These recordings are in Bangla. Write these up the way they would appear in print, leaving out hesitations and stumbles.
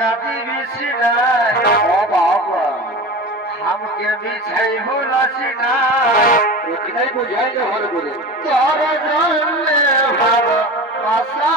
কাটি বিছিনায় ও বাবা আমাকে বিছাই ভুলাসি না ওখানে বুঝাই না ভালো করে তোর জন্যে ভালো বাসা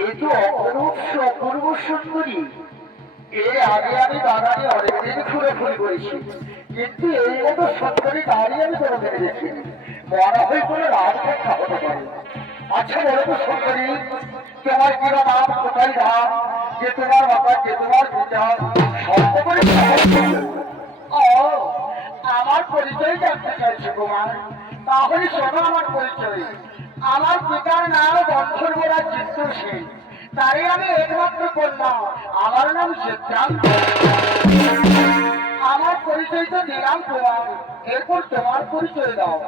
এই তো অপূর্ব সুন্দরী। এর আগে আমি বাগানে অনেকদিন ঘুরে করেছি, কিন্তু এই মতো সুন্দরী দাঁড়িয়ে আমি কোনোদিন দেখিনি। মনে হয় কোনো রাজকন্যা হতে পারে। আচ্ছা বলো তো সুন্দরী, তোমার কি নাম, কোথায় ধাম, যে তোমার মাথা, যে তোমার বিচার, সত্য করে ও আমার পরিচয় জানতে চাইছে কুমার? তাহলে শোনো আমার পরিচয়। আমার পিতার নাম বন্ধুরা চিত্ত সেন, তারই আমি একমাত্র কন্যা। আমার নাম সিদ্ধান্ত। আমার পরিচয় তো দিলাম তোমার, এরপর তোমার পরিচয় দাও।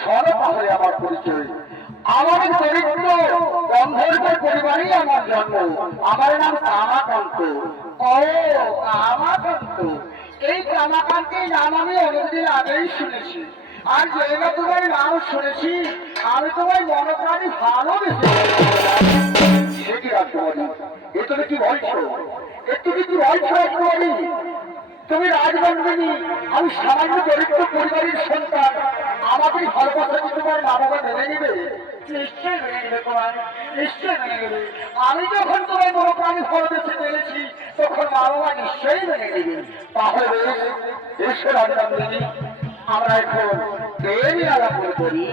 শোনো তাহলে আমার পরিচয়। আমার চরিত্র গন্ধর্বের পরিবারেই আমার জন্ম। আমার নাম কামাকান্ত। ও কামাকান্ত, এই কামাকান্তের নাম আমি অনেকদিন আগেই শুনেছি। আর যেটা তোমার নাম শুনেছি, আমি তোমার মনোপ্রাণী ভালোবেসে। সে কি রাজকুমারী, এ তুমি কি বলছো? এ তুমি কি বলছো রাজকুমারী? তুমি রাজবন্দিনী, আমি সামান্য দরিদ্র পরিবারের সন্তান। আমাকে ভালোবাসা কি তোমার মা বাবা মেনে নেবে? নিশ্চয় মেনে নেবে কুমার, নিশ্চয় মেনে নেবে। আমি যখন তোমার মনোপ্রাণী ভালোবেসে পেরেছি, তখন মা বাবা নিশ্চয়ই মেনে নেবে। তাহলে এসো রাজবন্দিনী, আমরা এখন প্রেমে আলাপ করি।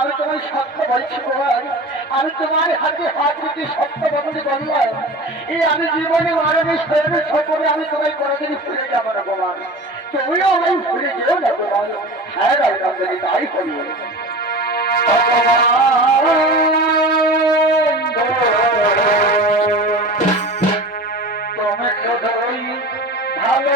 আমি তোমার সত্য বলছি কুমার, আমি তোমার হাতে হাত রেখে সত্য বন্ধু বললাম, এই আমি জীবনে মানবে শরীরে সকলে আমি তোমায় কোনোদিনই ভুলে যাবো না কুমার। তুমিও আমায় ভুলে যেও না কুমার। হ্যাঁ রাজনন্দিনী, তাই করি। তুমি শুধুই ভালো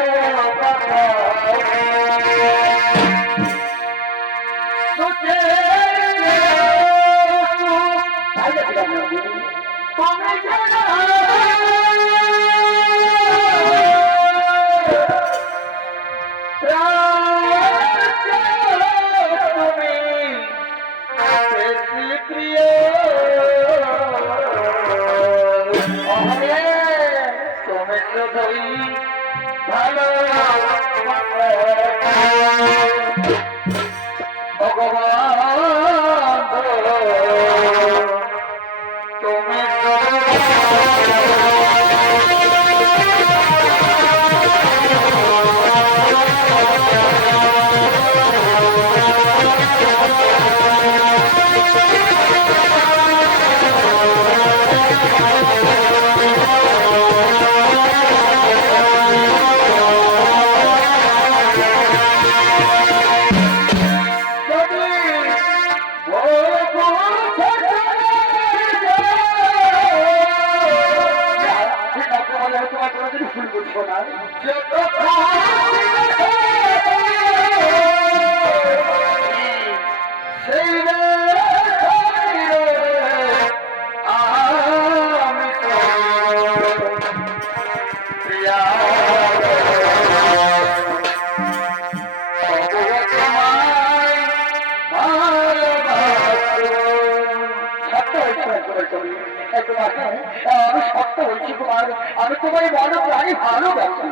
তোমার, আমি তোমার বড় প্রাণী ভালোবাসি।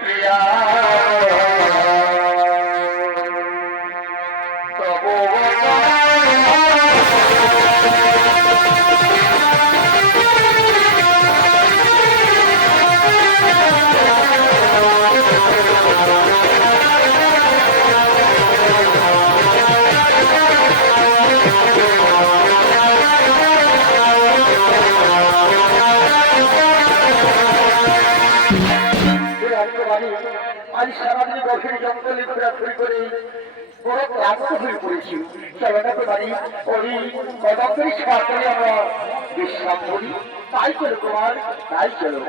প্রিয়া তবু আজ সারাদিন গভীর জঙ্গলে ঘোরাঘুরি করে বড় ক্লান্ত হয়ে পড়েছি। চলো না পারি ওই কদমগুলি সার করে আমরা বিশ্রাম করি। তাই চলো তোমার, তাই চলো।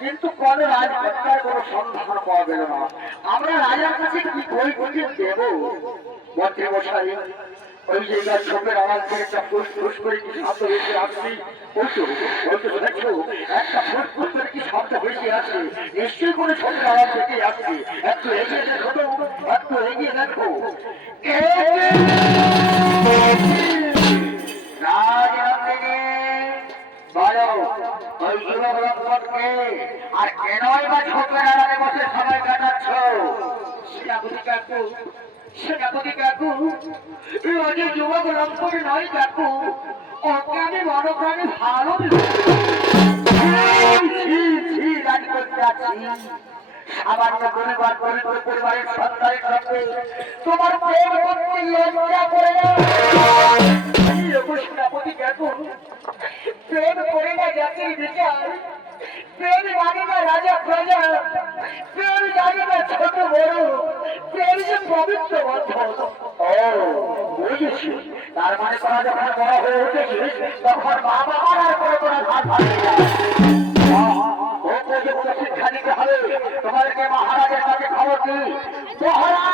কিন্তু পরে রাজকর্তার কোনো সন্ধান পাওয়া গেল না। আমরা রাজার কাছে কি বই বই দেব? মন্ত্রী মশাই, ওই জায়গার ছোপের আওয়াজ থেকে একটা ফুস ফুস করে কি শব্দ হয়েছে আসছি। দেখছো একটা ফুস ফুস করে কি শব্দ হয়েছে আছে, নিশ্চয়ই কোনো ছোপের আওয়াজ থেকে আসছে। একটু এগিয়ে দেখো তো, একটু এগিয়ে দেখো। ওই যুবক লক্ষ্মণকে আর কেনই বা ছোপের আড়ালে বসে সময় কাটাচ্ছ? সেনাপতি কাকু, সেনাপতি কাকু, ওই যে যুবক লক্ষ্মণ নয় কাকু, ওকে আমি মনোপ্রাণে ভালো সামান্য পরিবার পবিত্র পরিবারের সন্তানের সঙ্গে তোমার প্রেম করতে লজ্জা করে না? সেনাপতি কাকু, প্রেম করে না জাতির বিচার, প্রেম জানি না রাজা প্রজা, প্রেম জানি না ছোট বড়, প্রেম যে পবিত্র বন্ধন। ও বুঝেছি, তার মানে তোরা যখন বড় হয়ে উঠেছিস তখন মা বাবার আর করে তোরা ভাত উপযুক্ত শিক্ষা দিতে হবে। তোমাদেরকে মহারাজের কাছে খবর দিই, মহারাজ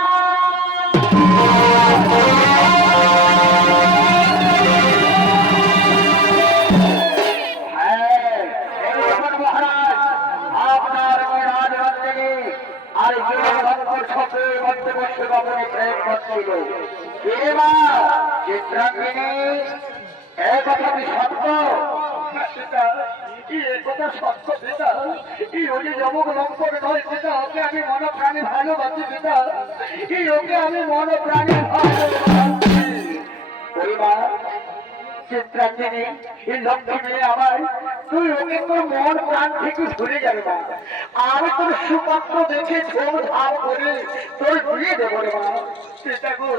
প্রেম করছিল। চিত্রাঙ্গিনী, এক কথা কি সত্য? কথা সত্য পিতা, ওকে যমক লঙ্কন নয় পিতা, ওকে আমি মন প্রাণী ভালোবাসি পিতা, ওকে আমি মন প্রাণী ভালোবাসি। পরিবার চিত্রাঙ্গিনী, লক্ষ্মী মেয়ে আমার, তুই ওকে তোর মন প্রাণ থেকে ভুলে যাবে না। আমি তোর সুপাত্র দেখে ঝোল ঝাল করে তোর বিয়ে দেবো রে মা। পিতা গো,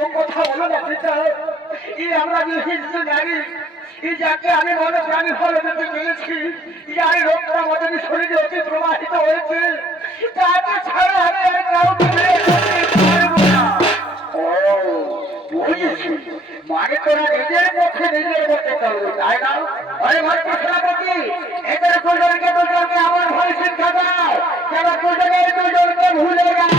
ও কথা বলো না পিতা, আমরা বিহিত জানি যাকে আমি মনে প্রাণী ফলে দিতে পেরেছি, যার রোগটা আমাদের শরীরে অতি প্রবাহিত হয়েছে, তাকে ছাড়া আমি আর কাউকে মানে তোরা নিজের পক্ষে নিজের মধ্যে চলবে তাই না? আরে ভাই সেনাপতি, এদের দুজনকে আমার ভয় শিক্ষা দাও, কেন দুজনকে ভুলে গেল।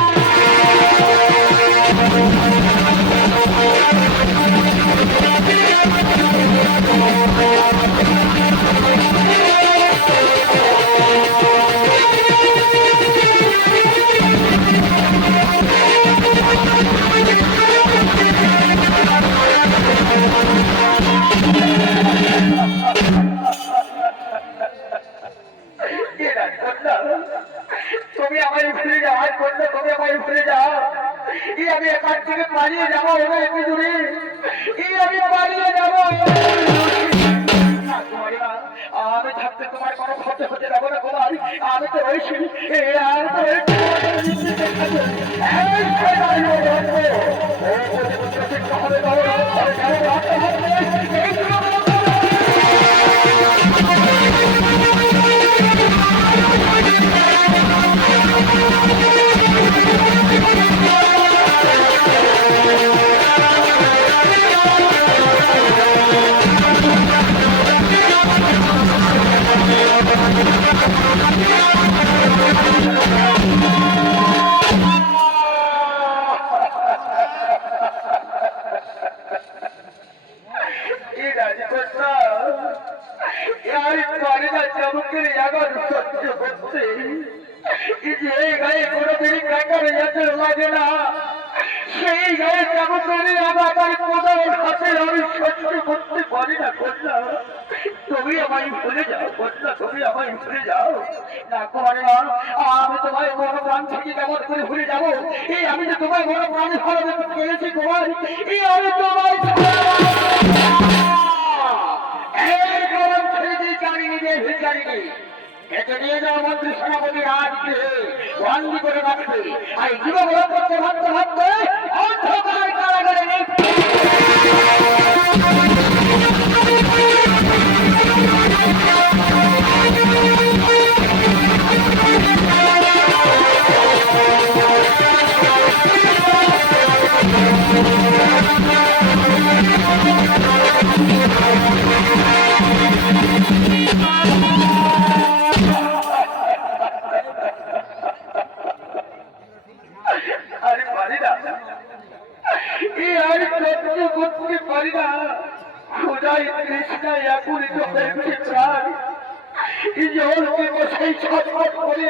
তুমি আমায় ভুলে যাও, আর করলে তুমি আমায় ভুলে যাও। আমি এখান থেকে পালিয়ে যাবো একটু দূরে, আমি পালিয়ে যাবো। আমি থাকতে তোমার কোনো ক্ষতি হতে যাবো না কুমার, আমি তো রয়েছি। আর তো লাগে না, সেই গায়ে কেমন করে আমার কোথাও হাতে আমি সহ্য করতে পারি না। কন্যা তুমি আমায় ভুলে যাও, কন্যা তুমি আমায় ভুলে যাও না। করে না, আমি তোমায় বড় প্রাণ থেকে কেমন করে ভুলে যাবো? আমি যে তোমায় বড় প্রাণ হারাতে পেরেছি তোমার, আমি তোমায় নিয়ে যাওয়া মন্ত্রী সেনাপতি রাজকে বন্দি করে রাখবে। আর জীবন করতে ভাবতে ভাবতে অন্ধকার কারাগারে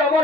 আমার